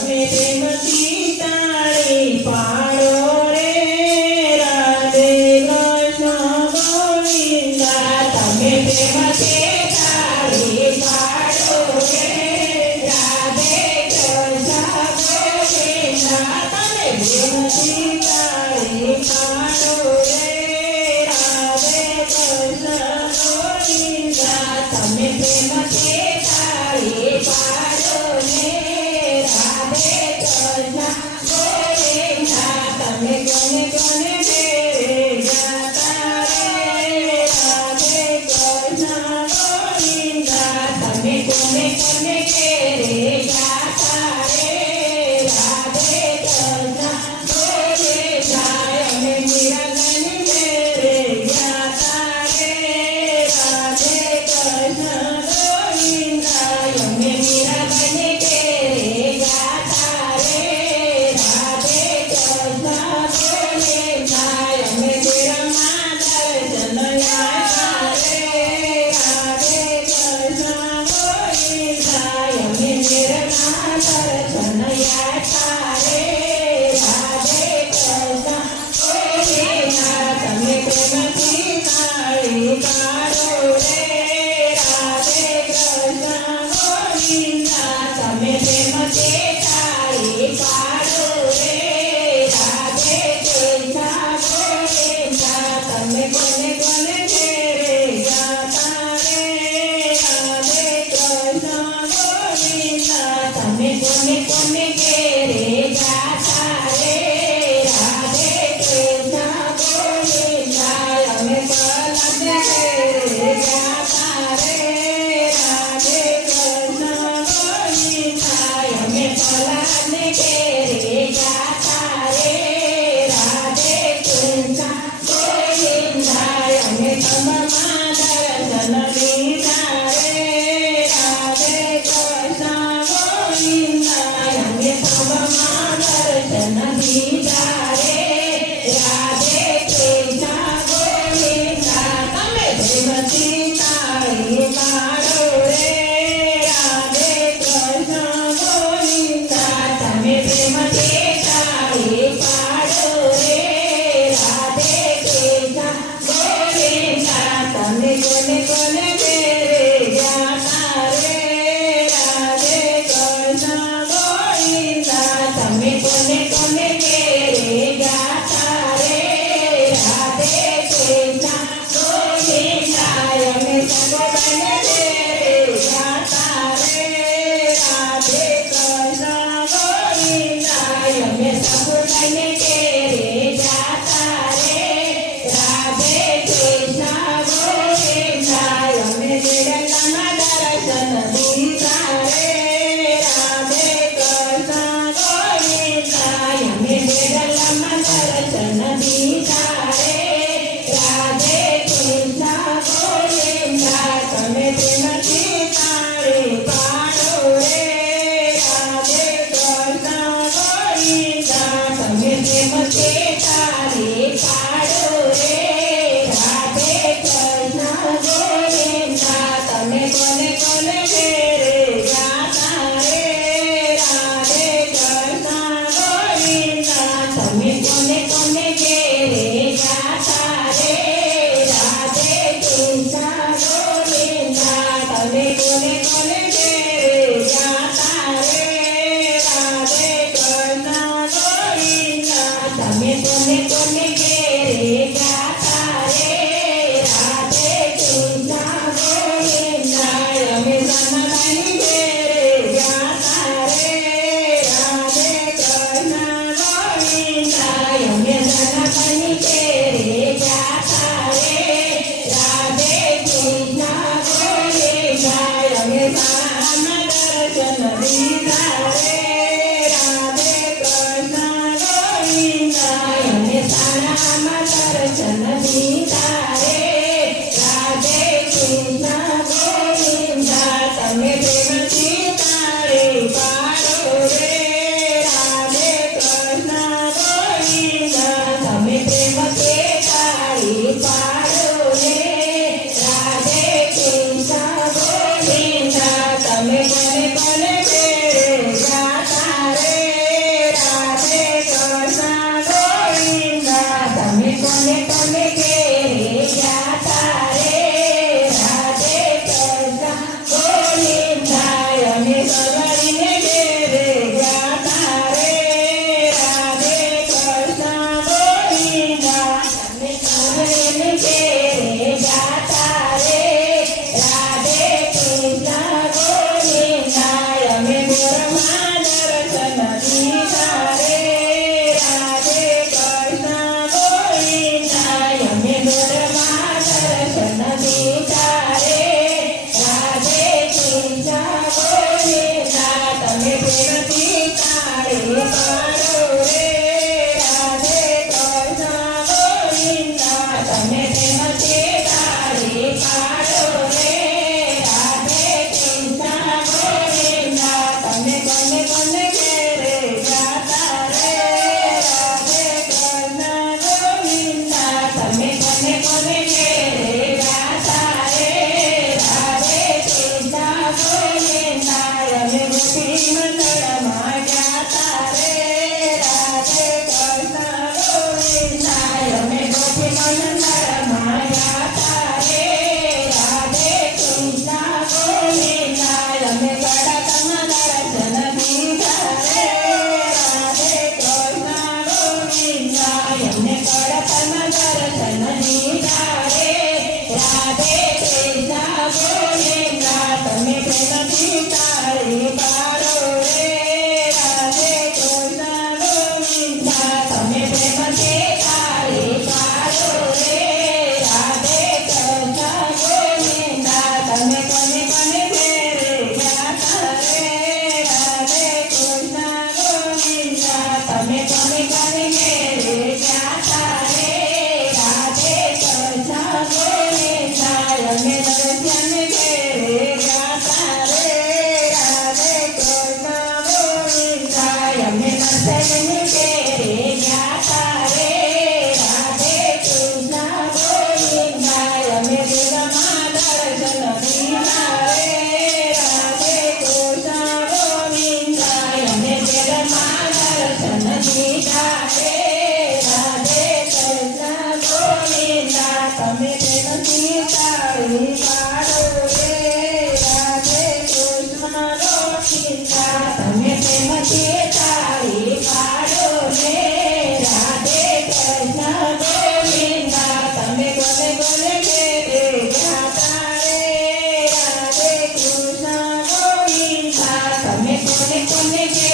પ્રેમથી તાળી પાડો રે રાધે કૃષ્ણ ગોવિંદા તમે પ્રેમથી તાળી પાડો રે રાધે કૃષ્ણ ગોવિંદા તમે પ્રેમથી તાળી પાડો રે રાધે કૃષ્ણ ગોવિંદા તમે પ્રેમથી તાળી પાડો રે રાધે કૃષ્ણ ગોવિંદા તમે કોને કોને ઘેરે જાતા રે રાધે કૃષ્ણ ગોવિંદા તમે કોને કોને ઘેરે જાતા રે રાધે કૃષ્ણ ગોવિંદા અમે મીરાબાઈને ઘેરે જાતા રે રાધે કૃષ્ણ ગોવિંદા અમે મીરાબાઈને ઘેરે જાતા રે રાધે કૃષ્ણ ગોવિંદા અમે મીરામાં દર્શન આવ્યા રે રાધે કૃષ્ણ ગોવિંદા અમે મીરામાં દર્શન આવ્યા રે રાધે કૃષ્ણ ગોવિંદા તમે પ્રેમથી તાળી પાડો રે રાધે કૃષ્ણ ગોવિંદા તમે પ્રેમથી તાળી પાડો રે રાધે કૃષ્ણ ગોવિંદા તમે કોને કોને ઘેરે જાતા રે રાધે કૃષ્ણ ગોવિંદા તમે કોને કોને ઘેરે જાતા રે રાધે કૃષ્ણ ગોવિંદા અમે પ્રહલાદ ઘેરે જાતા રે રાધે કૃષ્ણ ગોવિંદા અમે પ્રહલાદ ઘેરે જાતા રે રાધે કૃષ્ણ ગોવિંદા અમે તમામાં દર્શન લીધા રે રાધે કૃષ્ણ ગોવિંદા અમે તમામાં દર્શન લીધા રે રાધે કૃષ્ણ ગોવિંદા તમે પ્રેમથી તાળી પાડો રે રાધે કૃષ્ણ ગોવિંદા તમે પ્રેમથી તાળી પાડો રે રાધે કૃષ્ણ ગોવિંદા તમે કોને કોને ઘેરે જાતા રે રાધે કૃષ્ણ ગોવિંદા તમે કોને કોને ઘેરે જાતા રે રાધે કૃષ્ણ ગોવિંદા અમે સગોબાઈને ઘેરે જાતા રે રાધે કૃષ્ણ ગોવિંદા અમે સગોબાઈને ઘેરે જાતા રે રાધે કૃષ્ણ ગોવિંદા અમે જગન્નાથના દર્શન લીધા રે રાધે કૃષ્ણ ગોવિંદા અમે જગન્નાથના દર્શન લીધા રે તમે કોને કોને ઘેરે જાતા રે રાધે કૃષ્ણ ગોવિંદા અમે સવારીને ઘેરે જાતા રે રાધે કૃષ્ણ ગોવિંદા તમે સવારીને ઘેરે જાતા રે રાધે કૃષ્ણ ગોવિંદા અમે ગોરમા દર્શન દીધા રે રાધે કૃષ્ણ ગોવિંદા અમે ગોરમા દર્શન દીધા રે રાધે કૃષ્ણ ગોવિંદા તમે પ્રેમથી તાળી પાડો રે રાધે કૃષ્ણ ગોવિંદા તમે પ્રેમથી તાળી પાડો રે રાધે કૃષ્ણ ગોવિંદા તમે કોને કોને ઘેરે જાતા રે રાધે કૃષ્ણ ગોવિંદા તમે કોને કોને ઘેરે જાતા રે રાધે કૃષ્ણ ગોવિંદા અમે ગોપી મંડળમાં જાતા રે રાધે કૃષ્ણ ગોવિંદા અમે ગોપી મંડળમાં જાતા રે રાધે કૃષ્ણ ગોવિંદા અમે ગળામાં દર્શન દીધા રે રાધે કૃષ્ણ ગોવિંદા અમને ગળામાં દર્શન દીધા રે રાધે કૃષ્ણ ગોવિંદા તમે પ્રેમથી તાળી પાડો રે રાધે કૃષ્ણ ગોવિંદા તમે પ્રેમથી તાળી પાડો રે રાધે કૃષ્ણ ગોવિંદા તમે કોને કોને ઘેરે જાતા રે રાધે કૃષ્ણ ગોવિંદા તમે કોને કોને ઘેરે જાતા રે રાધે કૃષ્ણ ગોવિંદા અમે દર્શન ઘેરે જાતા રે રાધે કૃષ્ણ ગોવિંદા અમે દર્શન ઘેરે જાતા રે રાધે કૃષ્ણ ગોવિંદા અમે ગોરમા દર્શન દીધા રે રાધે કૃષ્ણ ગોવિંદા અમે ગોરમા દર્શન દીધા રે રાધે કૃષ્ણ ગોવિંદા તમે પ્રેમથી તાળી પાડો રે રાધે કૃષ્ણ ગોવિંદા તમે પ્રેમથી તાળી પાડો રે રાધે કૃષ્ણ ગોવિંદા તમે કોને કોને ઘેરે જાતા રે રાધે કૃષ્ણ ગોવિંદા તમે કોને કોને ઘેરે